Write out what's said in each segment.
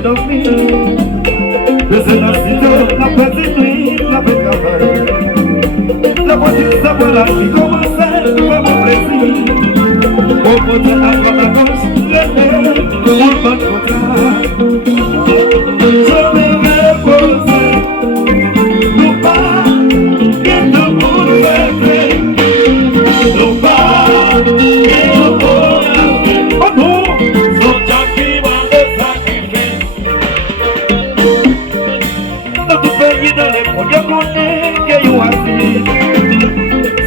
dormir. Descer na cidade, na petite, na pecadora. La voiture s'appelle qui commençait, comme Brésil. Au côté à gauche, le pour votre côté. Je vais reposer, non pas que de pour faire. Non pas que de pour faire. Oh non, son qui va le sacrifier. Dans tout pays, dans les premiers côtés, que you are seen.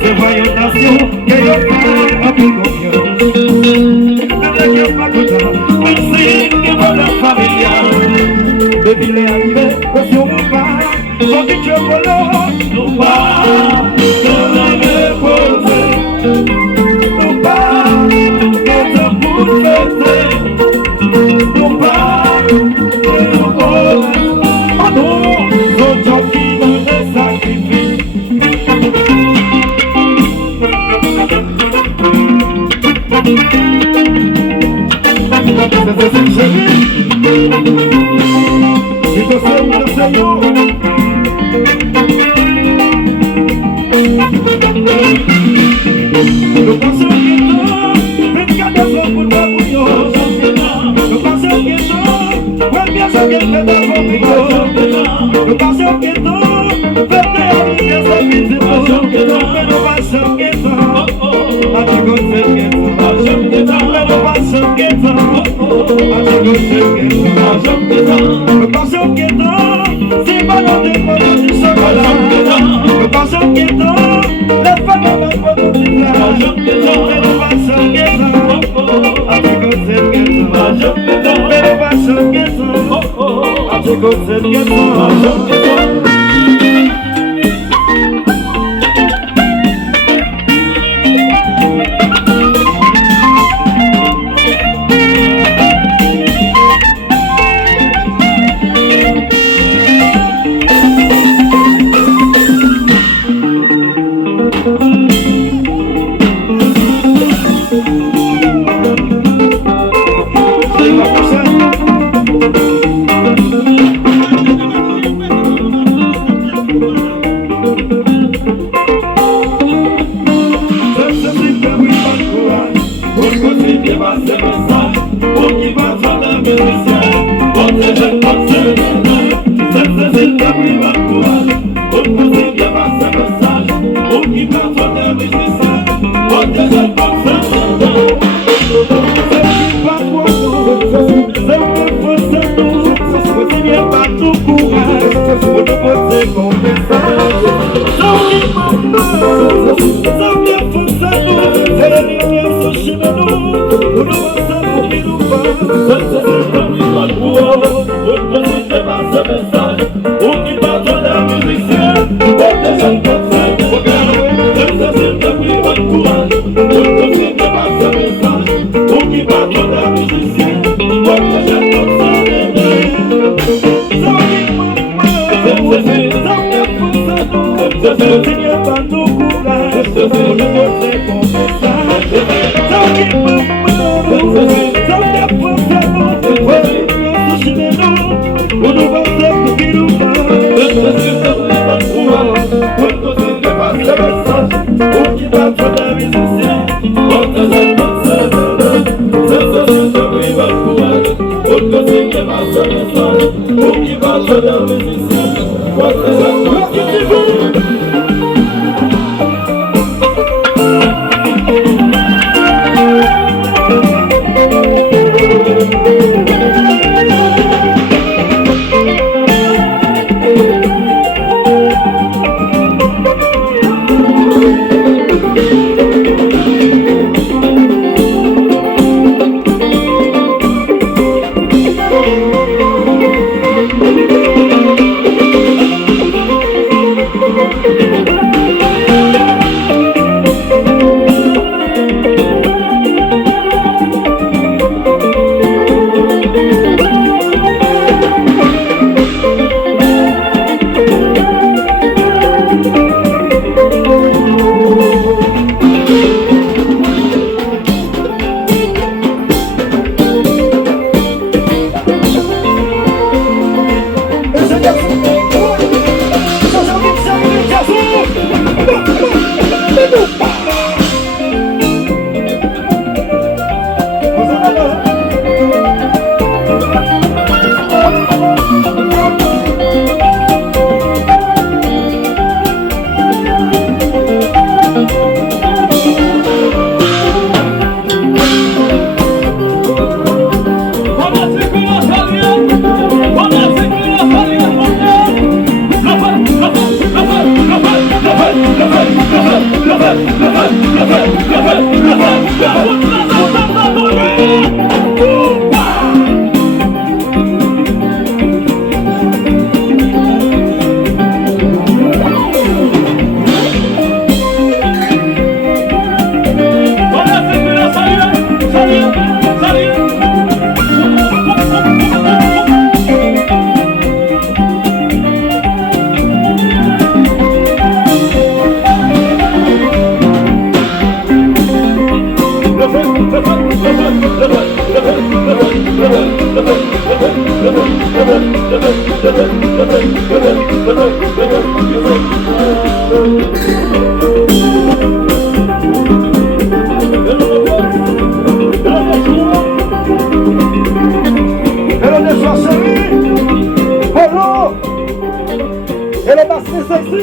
C'est voyons nation, que you are a big of you. Avec you pas content, merci que votre familia. De ville arrivée, parce qu'on ne pas, sans que tu voles, nous pas, que l'on est posé. Nous pas, que tu pour fêter. Nous pas, que nous voles. Oh non, son job qui nous est sacrifié. Allez, Masri sexy.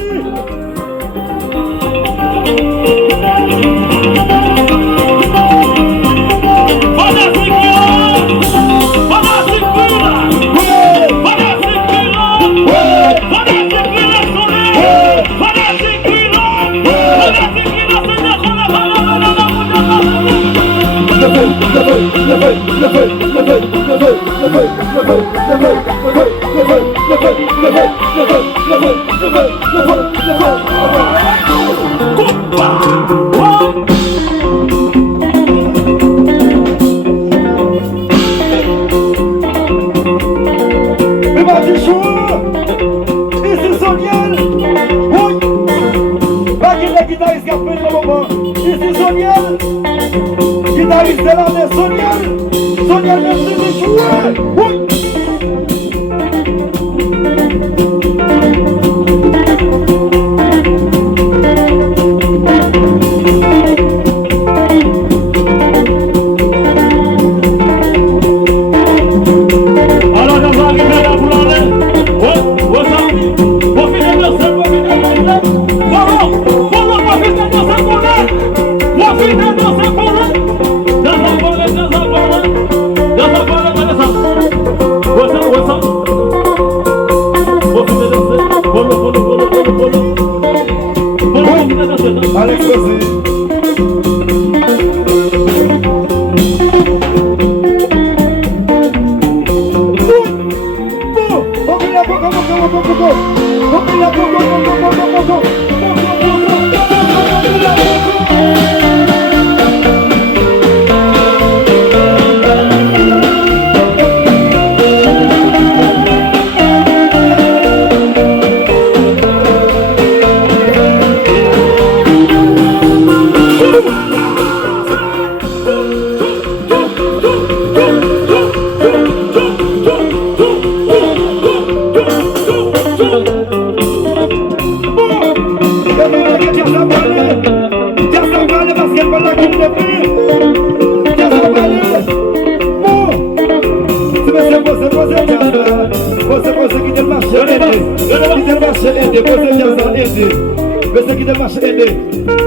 Guitariste de l'année, Soniel, merci de jouer. Oui. Alex, vas-y.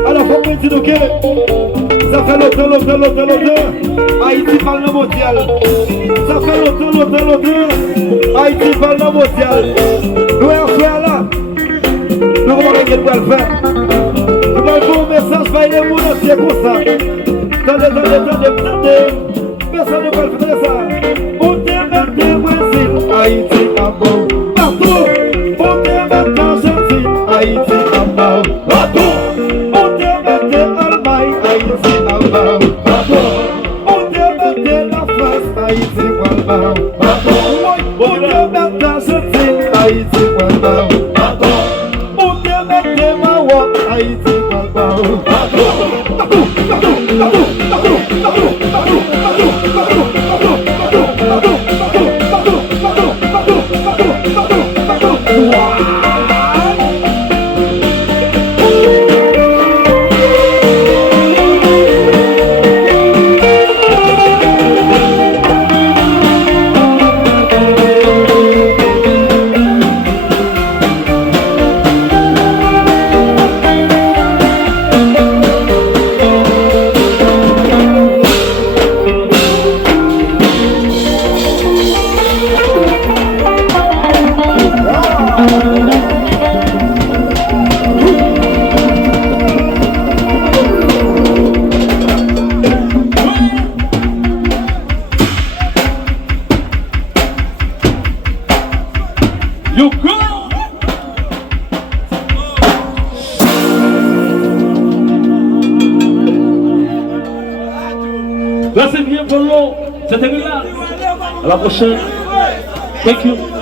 Alors, faut me dire que ça fait longtemps, Haïti parle le mondial. Ça fait longtemps, Haïti parle le mondial. Nous allons faire là. Nous allons le faire. Nous allons faire un message par les monde entier comme ça. Attendez. Personne ne va le faire ça. On te met au Brésil, Haïti à mort. Partout. On te met en Argentine, Haïti à mort. Partout. Merci bien pour l'eau. C'était bien. À la prochaine. Thank you.